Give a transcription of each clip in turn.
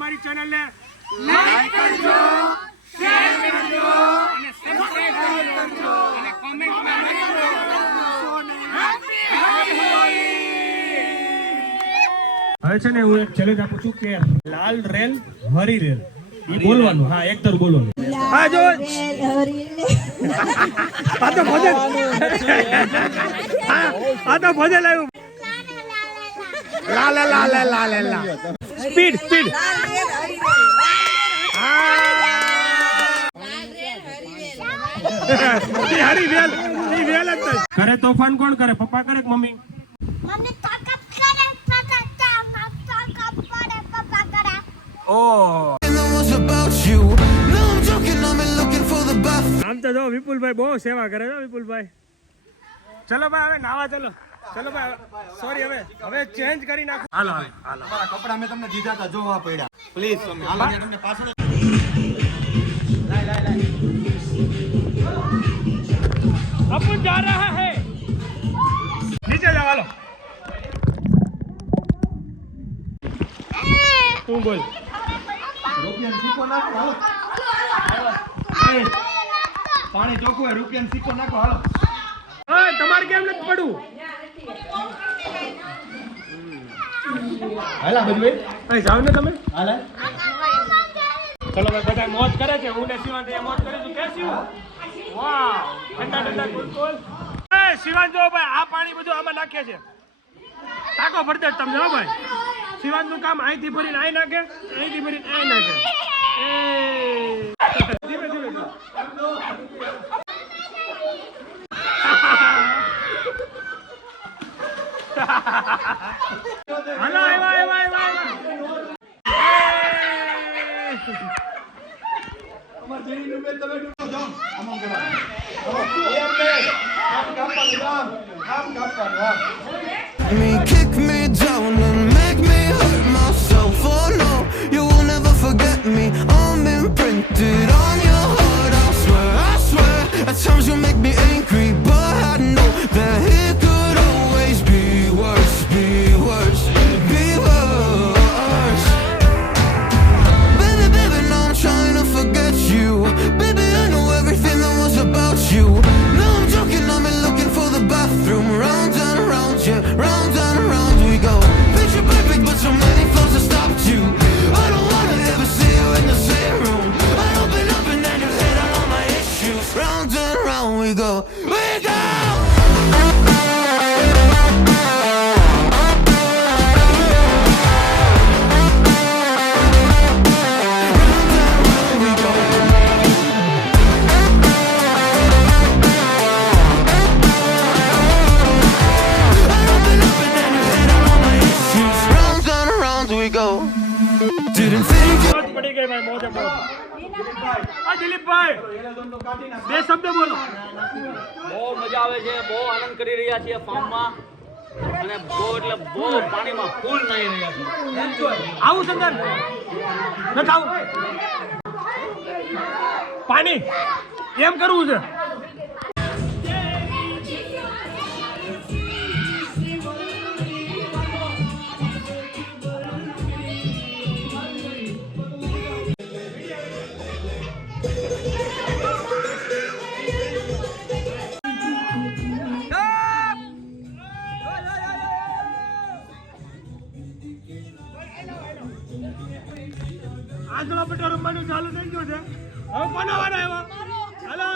અમારી ચેનલને લાઈક કરજો, શેર કરજો અને સબસ્ક્રાઇબ કરજો અને કોમેન્ટમાં લખજો હેપી હોલી। હવે છે ને હું એક ચેલેન્જ આપું છું કે લાલ રેલ હરી રેલ ઈ બોલવાનું। હા એક તર બોલવાનું। હા જો આ તો ભજન આવ્યું। લા લા લા લા લા લા લા સ્પીડ સ્પીડ। હરી વેલ ઈ વેલ જ કરે। તોફાન કોણ કરે? પપ્પા કરે કે મમ્મી? મમ્મી તાકાત કરે, પપ્પા કરે। ઓહ આમ તો જો વિપુલભાઈ બહુ સેવા કરે છે વિપુલભાઈ। ચલો ભાઈ હવે નાવા ચલો। ચલો ભાઈ સોરી હવે ચેન્જ કરી નાખો। હાલો હાલો તમારા કપડા મેં તમને દીધા હતા જો આ પડ્યા પ્લીઝ તમે હાલો તમને પાછળ લાય अपन जा रहा है नीचे जाओ। हालो તું બોલ। રૂપિયાનો સિક્કો નાખો હાલો પાણી ચોખ્ખું હોય રૂપિયાનો સિક્કો નાખો હાલો। ઓય તમારે કેમ નથી પડવું? હાલા બધું ભાઈ જાવ ને તમે। હાલા ચલો ભાઈ બધા મોજ કરે છે। હું ને શિવાંત એ મોજ કરીશું। કે શિવ વાહ ઠંડા ઠંડા કુલ એ શિવાંત જો ભાઈ આ પાણી બધું આમાં નાખે છે। ટાકો ભરતે જ તમે જો ભાઈ। શિવાંત નું કામ અહીંથી ભરીને અહીં નાખે, અહીંથી ભરીને અહીં નાખે। એ ધીમે ધીમે હાલો આવ્યા અમાર જેરીનું બેન તમે ડૂબો જાઓ આમ કરવા એમ બે આમ કાપવાનું Me kick me down and make me hurt myself. Oh no, you will never forget me. I'm imprinted on your heart. I swear. At times you make me angry, but I know that it could always be worse, be worse, be worse. Baby, now I'm trying to forget you. Baby, I know everything that was about you. No, I'm joking, I'm looking for the bathroom. Round and round, yeah, round and round we go. Picture perfect, but so many flaws that stopped you. I don't wanna ever see you in the same room. I open up and then you hit on all my issues. Round and round we go, we go. Didn't think મોજ પડી ગઈ ભાઈ મોજે મોજ। આ દિલીપભાઈ બે શબ્દ બોલો। બહુ મજા આવે છે, બહુ આનંદ કરી રહ્યા છીએ ફાર્મમાં અને બહુ એટલે બહુ પાણીમાં ફૂલ નાહી રહ્યા છીએ। આવું સંદર ન ખાવું પાણી એમ કરવું છે। આજનો પેટો રમવાનું ચાલુ થઈ ગયું છે। હવે કોનો વારો આવ્યો? હાલો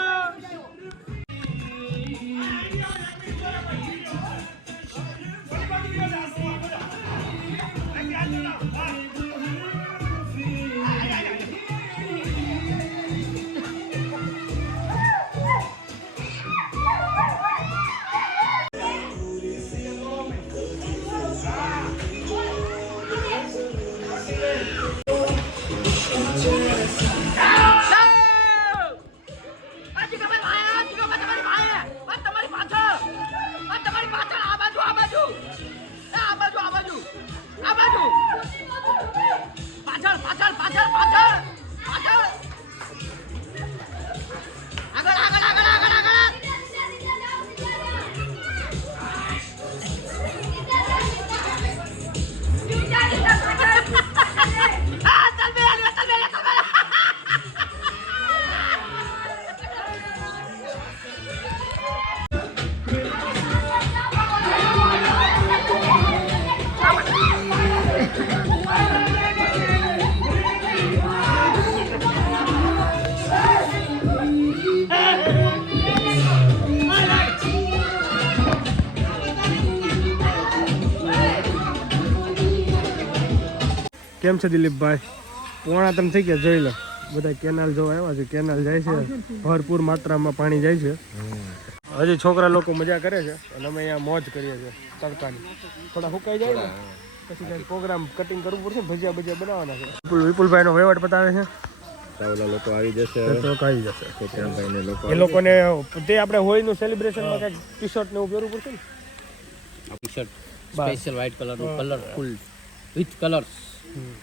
કેમ છે દિલીપભાઈ? પોણા તમે થઈ ગયા, જોઈ લો. બધા કેનાલ જોવા આવ્યા છે. કેનાલ જાય છે, ભરપૂર માત્રામાં પાણી જાય છે. હજી છોકરા લોકો મજા કરે છે અને અમે અહીંયા મોજ કરીએ છીએ તડકાની. થોડા સુકાઈ જાય ને પછી કંઈક પ્રોગ્રામ કટિંગ કરવું પડશે. ભજીયા ભજીયા બનાવવાના છે. વિપુલભાઈનો વહીવટ બતાવે છે. લોકો આવી જશે તો આવી જશે લોકો એ લોકોને. તે આપણે હોળીનું સેલિબ્રેશનમાં કંઈક ટી શર્ટ ને એવું પહેરવું પડશે ને. ટી-શર્ટ સ્પેશિયલ વ્હાઇટ કલરનું, કલરફુલ વિથ કલર્સ.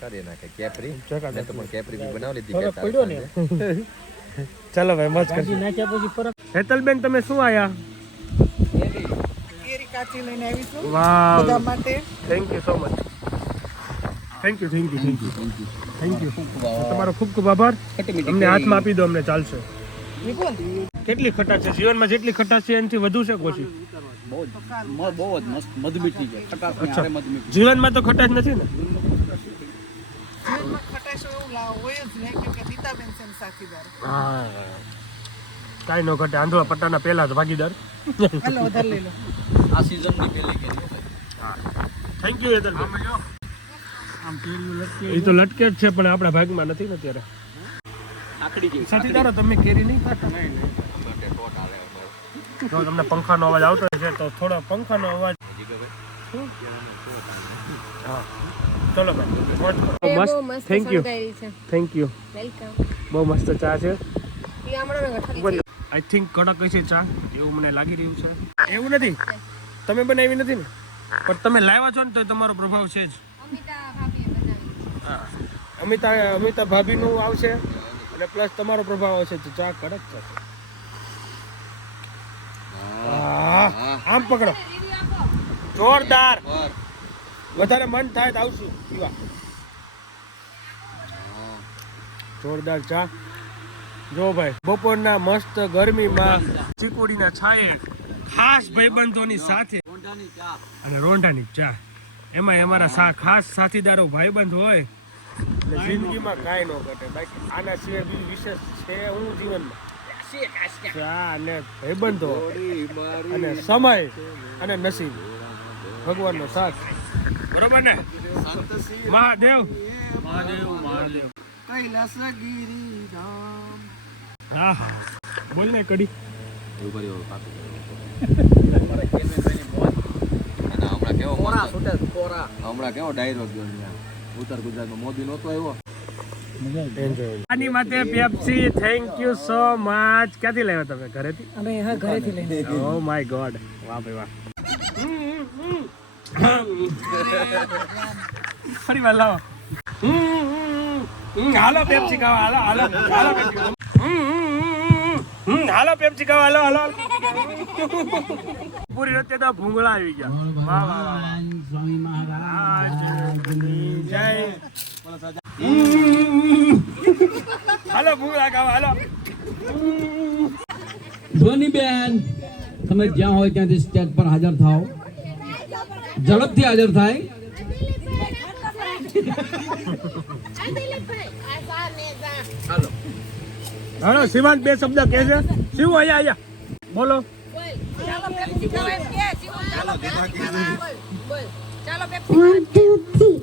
કરી નાખે કેપરી. જગા મેં તો પણ કેપરી બી બનાવી લીધી. ફરક પડ્યો ને. ચાલો ભાઈ મસ્ત કરશું. નાખ્યા પછી ફરક. હેતલબેન તમે શું આયા? કેરી કાચી લઈને આવી છું વાવ, બધા માટે. Thank you so much. Thank you તમારો ખૂબ ખૂબ આભાર. અમને હાથમાં આપી દો, અમને ચાલશે. કેટલી ખટાશ છે જીવનમાં? જેટલી ખટાશ છે એનાથી વધુ છે ઓછી? બહુ જ મસ્ત મધમીઠી છે. ખટાશ ને હારે મધમીઠી. જીવનમાં તો ખટાશ નથી ને? જીવનમાં ખટાશ એવું હોય જ નહીં, કેમ કે ગીતાબેન છે ને સાથીદાર. હા, કાંઈ ન ઘટે. આંધળા પટ્ટાના પહેલા જ ભાગીદાર. હાલો વધારે લઈ લો. આ સીઝનની પહેલી કેરી. Thank you Hetalben. એ તો લટકે જ છે પણ આપણા ભાગમાં નથી ને અત્યારે. આખડી જેવી. સાથીદારો તમે કેરી નહીં ખાતા? જો તમને પંખાનો અવાજ આવતો છે તો થોડો પંખાનો અવાજ. હા ચલો ભાઈ, મસ્ત. થેન્ક યુ બહુ મસ્ત ચા છે. આઈ થિંક કડક છે ચા, એવું મને લાગી રહ્યું છે. એવું નથી, તમે બનાવી નથી ને, પણ તમે લાવ્યા છો ને તો તમારો પ્રભાવ છે જ. હા, અમિતા ભાભીનું આવશે અને પ્લસ તમારો પ્રભાવ આવશે તો ચા કડક થશે. આમ પકડો, જોરદાર. વધારે મન થાય તો આવશું પીવા. જોરદાર ચા. જો ભાઈ, બપોરના મસ્ત ગરમીમાં ચીકોડીના છાયે ખાસ ભાઈબંધોની સાથે અને રોંઢાની ચા, એમાં અમારા ખાસ સાથીદારો ભાઈબંધ હોય એટલે જિંદગીમાં કાંઈ ન ઘટે. બાકી આના સિવાય બીજું વિશેષ છે હું જીવનમાં? ચા અને ભાઈબંધો અને સમય અને નસીબ, ભગવાનનો સાથ. બરોબર ને? મહાદેવ મહાદેવ મહાદેવ. કૈલાસગીરી ધામ. હા હા, બોલ ને કડી. હમણાં કેવો ડાયરો ગયો ઉત્તર ગુજરાતમાં, મોદી નહોતો આવ્યો. આની માટે Pepsi, thank you so much. ક્યાંથી લાવ્યા તમે? ઘરેથી? અમે હા ઘરેથી લઈને. ઓ માય ગોડ, વાહ ભાઈ વાહ. ફરી વાર લાવો. હાલો પેપ્સી ખાવા, હાલો હાલો હાલો પેપ્સી હાલો પેપ્સી ખાવા, હાલો હાલો. પૂરી રસ્તે તો ભૂંગળા આવી ગયા. વાહ વાહ વાહ. સ્વામી મહારાજની જય. હાલો ભૂંગળા ખાવા, હાલો. ધ્વનિબેન, તમે જ્યાં હોય ત્યાંથી સ્ટેજ પર હાજર થાઓ, ઝડપથી હાજર થાય. હાલો શિવાંત બે શબ્દ કહે છે. શિવ અહીંયા અહીંયા બોલો. One, two, three.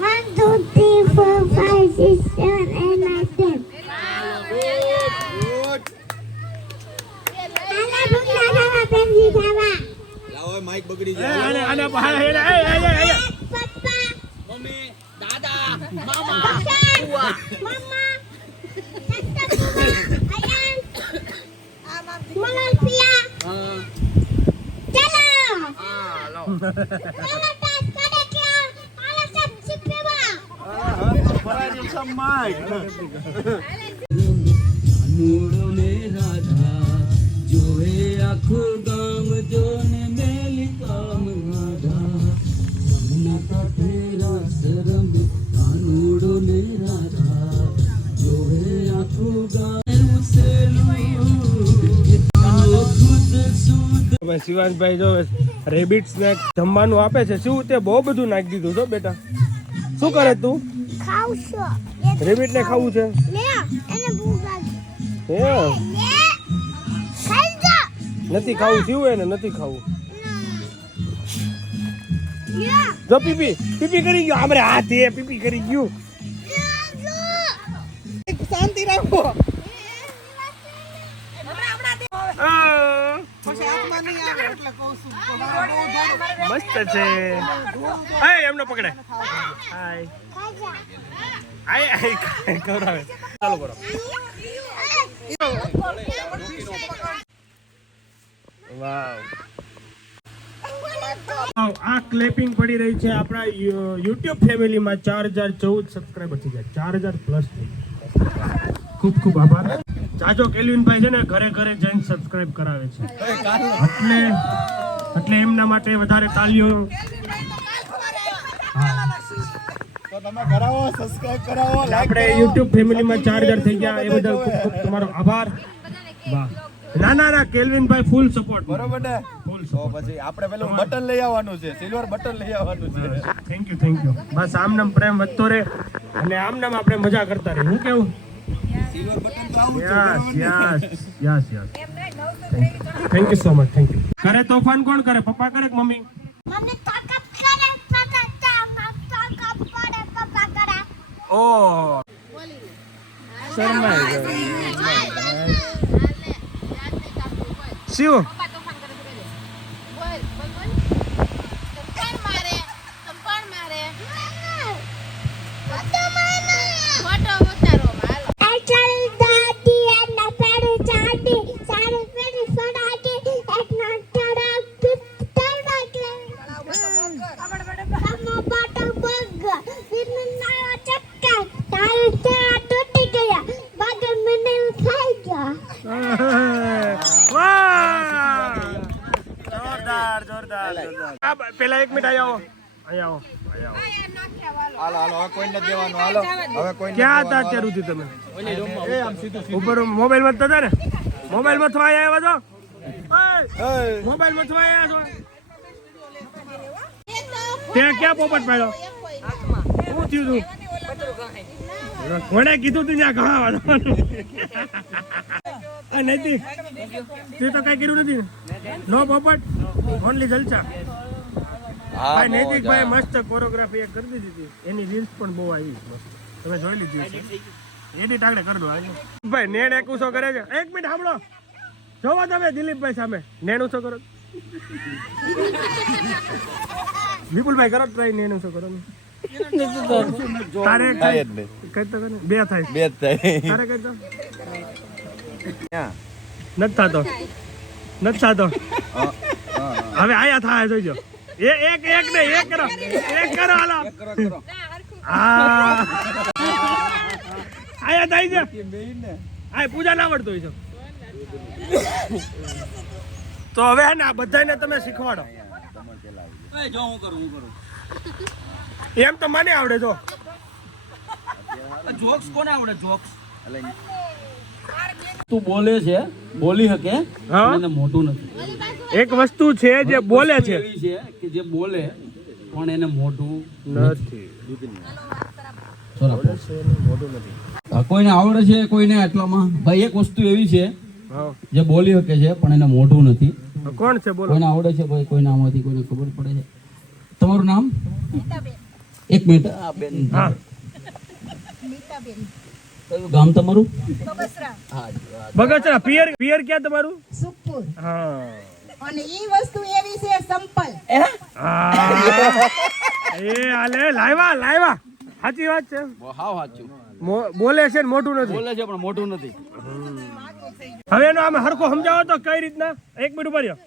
1, 2, 3, 4, 5, 6, 7, 8, 9, 10. લાવો માઈક બગડી Papa. મમ્મી, દાદા, Mama. Ayan. Malaysia. Chalo. Malakas kadekya. Alasan sipewa. કાનુડો ને રાધા જોએ આખું ગામ, જોને મેલી કામ રાધા. તમને કથેરા શરમ, કાનુડો ને રાધા જોએ આખું ગામ. ભાઈ શિવાંતભાઈ જો રેબિટ્સ ને જમવાનું આપે છે. શું તે બહુ બધું નાખી દીધું છો બેટા? શું કરે તું? Kauso. રેબિટ ને ખાવું છે? Lea. Ene bukan. હે, Kalja. નથી ખાવું. શિવ એને નથી ખાવું. જો પીપી કરી ગયો આમરે હાથ એ પીપી કરી ગયું શાંતિ રાખો આ. પછી હાથમાં નહીં આવે એટલે કહું છું તો મારે બહુ ભારે મસ્ત છે એ એમનો પકડે હાય આય ખવડાવે ચાલો કરો વાવ આ ક્લેપિંગ પડી રહી છે આપણા YouTube ફેમિલીમાં 4014 સબસ્ક્રાઇબર થઈ ગયા 4000 પ્લસ થઈ ગયા ખૂબ ખૂબ આભાર જાજો કેલ્વિનભાઈ છે ને ઘરે ઘરે જઈને સબસ્ક્રાઇબ કરાવે છે એટલે એમના માટે વધારે તાલીઓ તો તમે કરાવો સબસ્ક્રાઇબ કરાવો લાઈક આપણે YouTube ફેમિલીમાં 4000 થઈ ગયા એ બદલ ખૂબ ખૂબ તમારો આભાર વાહ ના કેલ્વિનભાઈ ફૂલ સપોર્ટ બરોબર ને ફૂલ તો પછી આપણે પેલું બટન લઈ આવવાનું છે સિલ્વર બટન લઈ આવવાનું છે થેન્ક યુ બસ આમનામ પ્રેમ વધતો રહે અને આમનામ આપણે મજા કરતા રહે હું કેવું સિલ્વર બટન તો આવું yes thank you so much thank you ઘરે તોફાન કોણ કરે પપ્પા કરે કે મમ્મી મમ્મી કાકા કરે પપ્પા કરે પપ્પા કરે ઓ શર્માઈ શિવ પેલા 1 મિનિટ અહીંયા આવો હાલો હવે કોઈ નથી દેવાનું હાલો હવે કોઈ ક્યાં હતા અત્યાર સુધી તમે ઉપર મોબાઈલ માં હતા ને મોબાઈલ માં થવા આવ્યા છો મોબાઈલ માં થવા આવ્યા છો ત્યાં ક્યાં પોપટ પાડ્યો શું થયું તું કોણે કીધું તું ત્યાં ઘણા વાળવાનું નથી તે તો કઈ કર્યું નથી નો પોપટ ઓનલી જલસા ભાઈ નૈતિકભાઈ મસ્ત કોરિયોગ્રાફી એક કરી દીધી એની રીલ્સ પણ બહુ આવી મસ્ત તમે જોઈ લીધી છે એની ટાંગડે કરી દો આજે ભાઈ નેણ એકુસો કરે છે 1 મિનિટ સાંભળો જોવો તમે દિલીપભાઈ સામે નેણ ઉસો કરો વિપુલભાઈ કરો ટ્રાય નેણ ઉસો કરો તારે થાય જ નહીં. કઈ તો કરે બે થાય બે જ થાય તારે કઈ તો નથી થતો હવે આયા થાય જોઈજો એક ને એક કરો હાલો આયા થાય છે આ પૂજા ના આવડતો હોય છે તો હવે હે ને આ બધાને તમે શીખવાડો જો હું કરું એમ તો મને આવડે જો જોક્સ કોને આવડે જોક્સ તું બોલે છે બોલી શકે હા. પણ એને મોટું નથી એક વસ્તુ છે જે બોલે વસ્તુ છે એવી છે કે જે બોલે પણ એને મોટું નથી કોઈને આવડે છે કોઈને આટલામાં ભાઈ એક વસ્તુ એવી છે હા. જે બોલી શકે છે પણ એને મોઢું નથી કોણ છે બોલો કોઈને આવડે છે ભાઈ કોઈને આમાંથી કોઈને ખબર પડે છે તમારું નામ એક મિનિટ આ બેન હા કયું ગામ તમારું બગસરા પિયર ક્યાં તમારું સુખપુર હા અને ઈ વસ્તુ એવી છે સંપલ હા. એ હાલે લાવ્યા સાચી વાત છે હાવ સાચું બોલે છે ને મોટું નથી બોલે છે પણ મોટું નથી હવે એનો આમ હરખો સમજાવો તો કઈ રીતના 1 મિનિટ ઉભા રહ્યો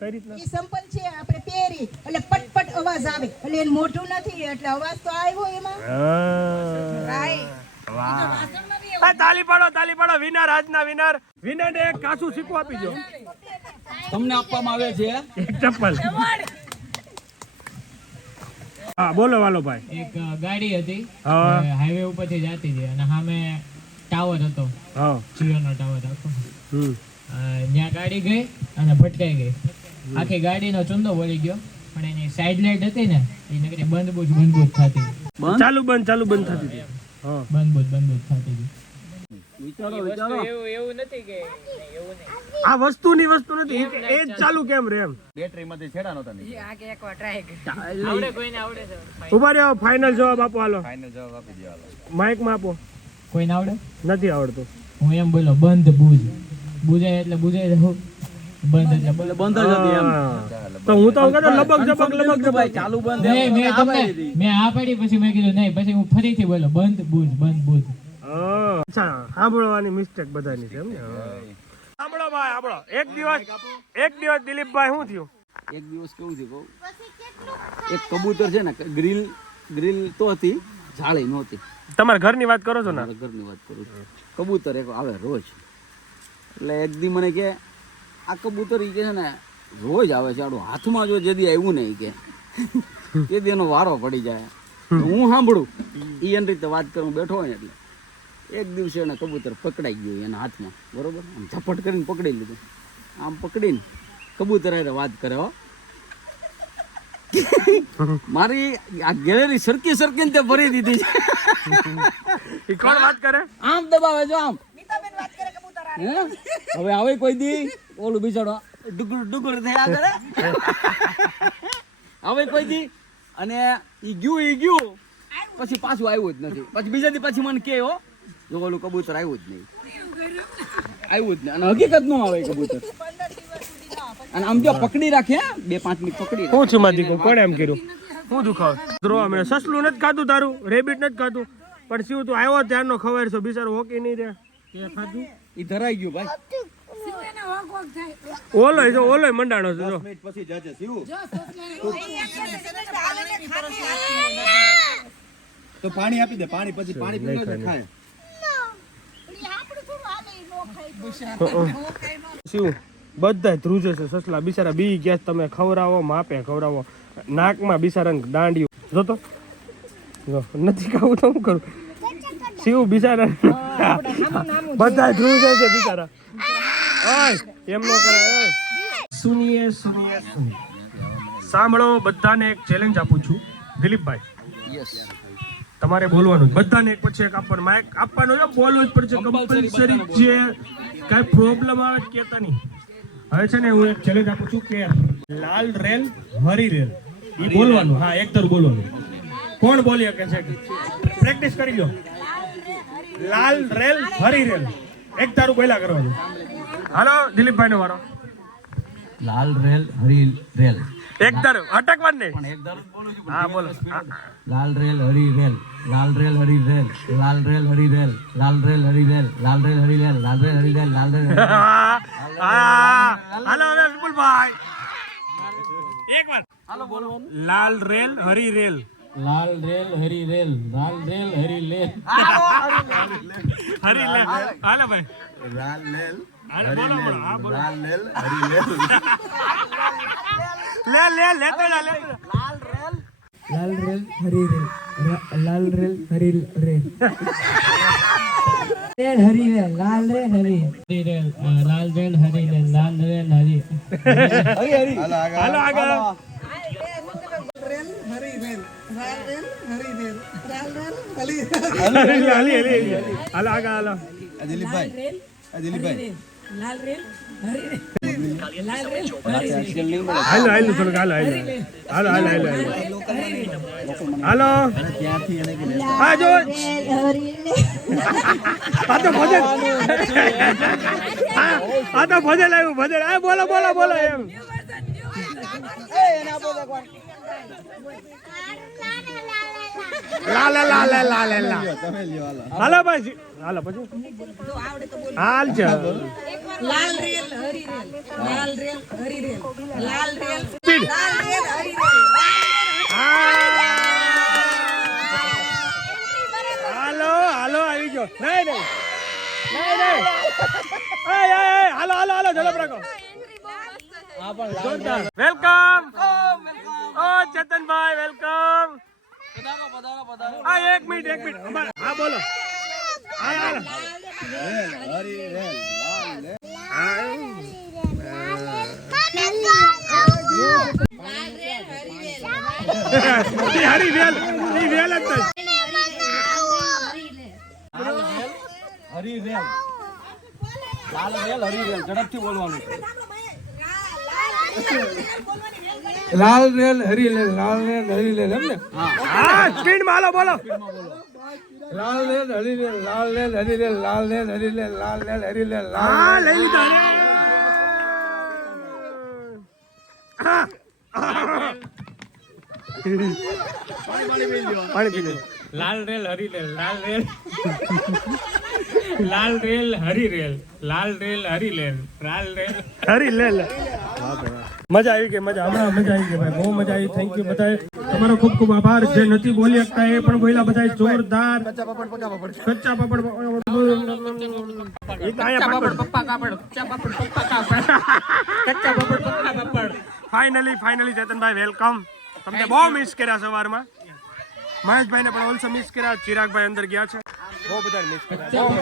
કઈ રીતના ઈ સંપલ છે આપણે પહેરી એટલે પટપટ અવાજ આવે એટલે એનું મોઢું નથી એટલે અવાજ તો આવ્યો એમાં વાહ તાલી પાડો વિનર આજના વિનર ને એક કાસું શીખવું આપી દો તમને આપવામાં આવે છે એક ચપ્પલ હા બોલો વાલો ભાઈ એક ગાડી હતી હા હાઈવે ઉપરથી જતી હતી અને સામે ટાવર હતો હા જીઓનો ટાવર આખો હમ ત્યાં ગાડી ગઈ અને ભટકાઈ ગઈ આખી ગાડીનો ચુંદો વળી ગયો પણ એની સાઈડ લાઈટ હતી ને એ નકરી બંધ થતી હતી ચાલુ બંધ થતી હતી હા બંધ થતી હતી વિચારો વસ્તુ વિચારો એવું નથી કે એવું નહીં. આ વસ્તુની વસ્તુ નથી એ જ ચાલુ કેમ રે એમ બેટરીમાંથી છેડા નહોતા નીકળ્યા. આવડે કોઈને આવડે છે ઉભા રહ્યો ફાઇનલ જવાબ આપો હાલો ફાઇનલ જવાબ આપી દો હાલો. માઇકમાં આપો કોઈને આવડે? નથી આવડતું હું એમ બોલો બંધ બુજ બુજાય એટલે બુજાય રહો બંધ એટલે બંધ. બંધ જ હતી એમ હા. તો હું તો કહેતો લબક જબક લબક જબક ચાલુ બંધ નહીં, મેં તમને મેં આ પાડી પછી મેં કીધું નહીં, પછી હું ફરીથી બોલો બંધ બુજ બંધ બુજ. અચ્છા સાંભળવાની મિસ્ટેક બધાની છે એમ ને સાંભળો ભાઈ સાંભળો એક દિવસ દિલીપભાઈ શું થયું એક દિવસ કેવું થયું કહું એક કબૂતર છે ને ગ્રીલ તો હતી જાળી નહોતી તમારા ઘરની વાત કરો છો ને મારા ઘરની વાત કરું છું કબૂતર એક આવે રોજ એટલે એક દી મને કે આ કબૂતર ઈ કે છે ને રોજ આવે છે આડું હાથમાં જો જેદી આવ્યું નહીં કે તે દી એનો વારો પડી જાય હું સાંભળું ઈ એની રીતે વાત કરું બેઠો હોય ને એટલે એક દિવસે એને કબૂતર પકડાઈ ગયું એના હાથમાં બરોબર આમ ઝપટ કરીને પકડી લીધું આમ પકડીને કબૂતર હારે વાત કરે હો મારી આ ગેલેરી સરકી સરકીને તે ભરી દીધી છે એ કોણ વાત કરે આમ દબાવે જો આમ નીતાબેન વાત કરે કબૂતર આ. હે? હવે આવે કોઈ દી ઓલું બિચારો ડુગર ડુગર થયા કરે હવે કોઈ દી અને ઈ ગયું પછી પાછું આવ્યું જ નથી પછી બીજા દી પછી મને કે હો જો ઓલું કબૂતર આવ્યું જ નહીં અને હકીકત નો આવે એ કબૂતર અને આમ જો પકડી રાખે 2-5 મિનિટ પકડી રાખે હું છું માથી કોણે એમ કર્યું હું દુખાવ ધ્રોવા મેં સસલું નથી ખાધું તારું રેબિટ નથી ખાધું પણ શું તું આવ્યો ત્યારનો ખબર છો બિચારો હોકી નહીં રે ખાધું ઈ ધરાઈ ગયું ભાઈ ઓલો મંડાણો છે જો મિનિટ પછી જજે શિવ તો પાણી આપી દે પાણી પછી પાણી પીને જ ખાય શું બધા ધ્રુજે છે સસલા બિચારા બી ગયા છે. તમે ખવડાવો માપે ખવડાવો નાકમાં બિચારાને દાંડિયું જોતો જો નથી ખાવું તો હું કરું શિવ બિચારા બધા ધ્રુજે છે બિચારા ઓય એમ નો કરાય ઓય સુનિએ સાંભળો બધાને એક ચેલેન્જ આપું છું દિલીપભાઈ યસ તમારે બોલવાનું બધાને એક પછી એક આપવાનું માઇક આપવાનો છે બોલવું જ પડશે કમ્પલસરી જે કઈ પ્રોબ્લેમ આવે કેતા નહીં હવે છે ને હું એક ચેલેન્જ આપું છું કે લાલ રેલ હરી રેલ ઈ બોલવાનું હા એક તર બોલવાનું કોણ બોલી શકે છે પ્રેક્ટિસ કરી લો લાલ રેલ હરી રેલ એક તારું બોલ્યા કરવાનું હાલો દિલીપભાઈ નો વારો લાલ રેલ હરી રેલ એક તારું અટકવાનું નહીં પણ એક દર બોલું છું હા બોલો લાલ રેલ હરી રેલ લાલ રેલ હરી રેલ લાલ રેલ હરી રેલ લાલ રેલ હરી રેલ લાલ રેલ હરી રેલ લાલ રેલ હરી રેલ લાલ રેલ હાલો હવે વિપુલભાઈ એક વાર હાલો બોલવાનું લાલ રેલ હરી રેલ લાલ રેલ હરી રેલ લાલ રેલ હરી રેલ હરી રેલ હાલો ભાઈ લાલ લેલ હાલો બોલો બોલો હા બોલો લાલ લેલ હરી લેલ લેતો જા લાલ રેલ હરી રેલ લાલ રેલ હરી રેલ રેલ હરી રેલ લાલ રેલ હરી રેલ લાલ રેલ હરી રેલ લાલ રેલ હરી હાલો આગળ રેલ હરી રેલ રાલ રેલ હરી રેલ રાલ રેલ હલી હાલો આગળ હાલો દિલીપભાઈ હાલો હાલો થોડુંક હાલો હાલો ત્યાંથી એને કે હા જો આ તો ભજન આ તો ભજન આવ્યું ભજન આ બોલો બોલો બોલો એમ લા લા લા લા લા લા લા તમે લ્યો હાલો હાલો ભાઈ હાલો પછી હાલ છે લાલ રેલ હરી રેલ લાલ રેલ હરી રેલ લાલ રેલ સ્પીડ લાલ રેલ હરી રેલ હાલો હાલો આવી ગયો નહીં હાલો હાલો હાલો ઝડપ રાખો વેલકમ ઓ ચેતનભાઈ વેલકમ હા એક મિનિટ હા બોલો હાલો હરી રેલ લાલ લેલ હરી વેલ જ હરી રેલ લાલ રેલ હરી રેલ ઝડપથી બોલવાનું છે લાલ રેલ હરી રેલ લાલ રેલ હરી રેલ એમ ને હા સ્પીડ માં હાલો બોલો લાલ રેલ હરી રેલ લાલ રેલ હરી રેલ લાલ રેલ હરી રેલ લાલ રેલ હરી રેલ હા લઈ લીધો પાણી પી લે લાલ રેલ હરી રેલ લાલ રેલ લાલ રેલ હરી રેલ લાલ રેલ હરી રેલ લાલ રેલ હરી લે લે મજા આવી ગઈ મજા હમણાં મજા આવી ગઈ ભાઈ બહુ મજા આવી થેન્ક યુ બધાએ તમારો ખૂબ ખૂબ આભાર જે નથી બોલી શકતા એ પણ બોલ્યા બધાએ જોરદાર કચ્ચા પાપડ ફાઇનલી ચેતનભાઈ વેલકમ તમને બહુ મિસ કર્યા સવારમાં મહેશભાઈને પણ ઓલસો મિસ કર્યા ચિરાગભાઈ અંદર ગયા છે બહુ બધા મિસ કર્યા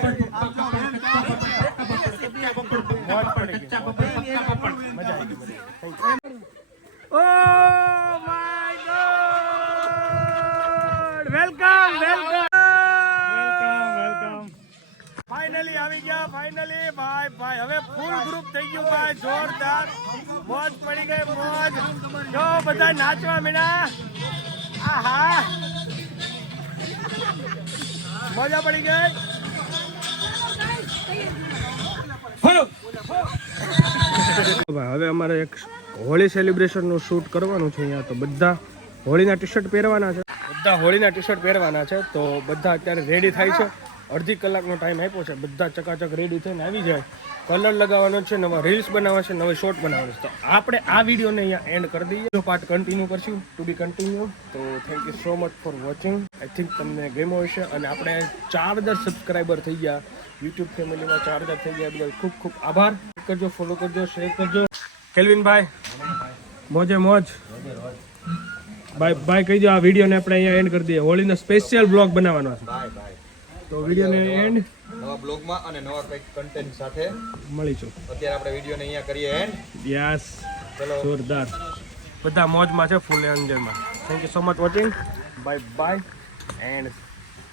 oh my God welcome finally આવી ગયા ફાઇનલી ભાઈ હવે ફૂલ ગ્રુપ થઈ ગયું ભાઈ જોરદાર મોજ પડી ગઈ મોજ જો બધા નાચવા મીના આહા મજા પડી ગઈ હવે અમારે એક હોળી સેલિબ્રેશનનું શૂટ કરવાનું છે અહીંયા તો બધા હોળીના ટી શર્ટ પહેરવાના છે તો બધા અત્યારે રેડી થાય છે અડધી કલાકનો ટાઈમ આપ્યો છે બધા ચકાચક રેડી થઈને આવી જાય કલર લગાવવાનો છે નવા રીલ્સ બનાવવા છે નવા શોર્ટ બનાવવાનો છે તો આપણે આ વિડીયોને અહીંયા એન્ડ કરી દઈએ જો પાર્ટ કન્ટિન્યુ કરશું ટુ બી કન્ટિન્યુ તો thank you so much for watching I think તમને ગમ્યો હશે અને આપણે 4000 સબસ્ક્રાઈબર થઈ ગયા યુટ્યુબ ફેમિલીમાં 4000 થઈ ગયા બદલ ખૂબ ખૂબ આભાર કરજો ફોલો કરજો શેર કરજો કેલ્વિનભાઈ મોજે મોજ બાય કહી દો આ વિડીયોને આપણે અહીંયા એન્ડ કરી દઈએ હોળીનો સ્પેશિયલ બ્લોગ બનાવવાનો છે તો વિડીયોને એન્ડ નવા બ્લોગમાં અને નવા કંઈક કન્ટેન્ટ સાથે મળીશું અત્યારે આપણે વિડીયોને અહીંયા કરીએ એન્ડ યસ જોરદાર બધા મોજમાં છે ફૂલ એન્જોયમાં thank you so much watching bye and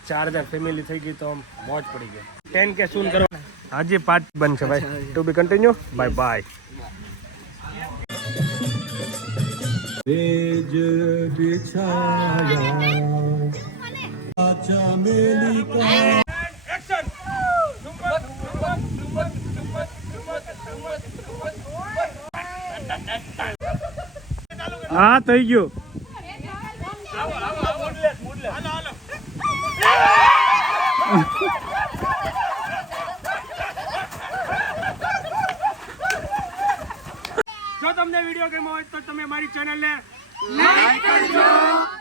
4000 family થઈ ગઈ તો મોજ પડી ગઈ 10K સૂન કરવા આજે પાર્ટ બનશે ભાઈ ટુ બી કન્ટિન્યુ બાય વેજ બિછાયા ચમેલી કા હા થઈ ગયું જો તમને વિડીયો ગમ્યો હોય તો તમે મારી ચેનલને લાઈક કરજો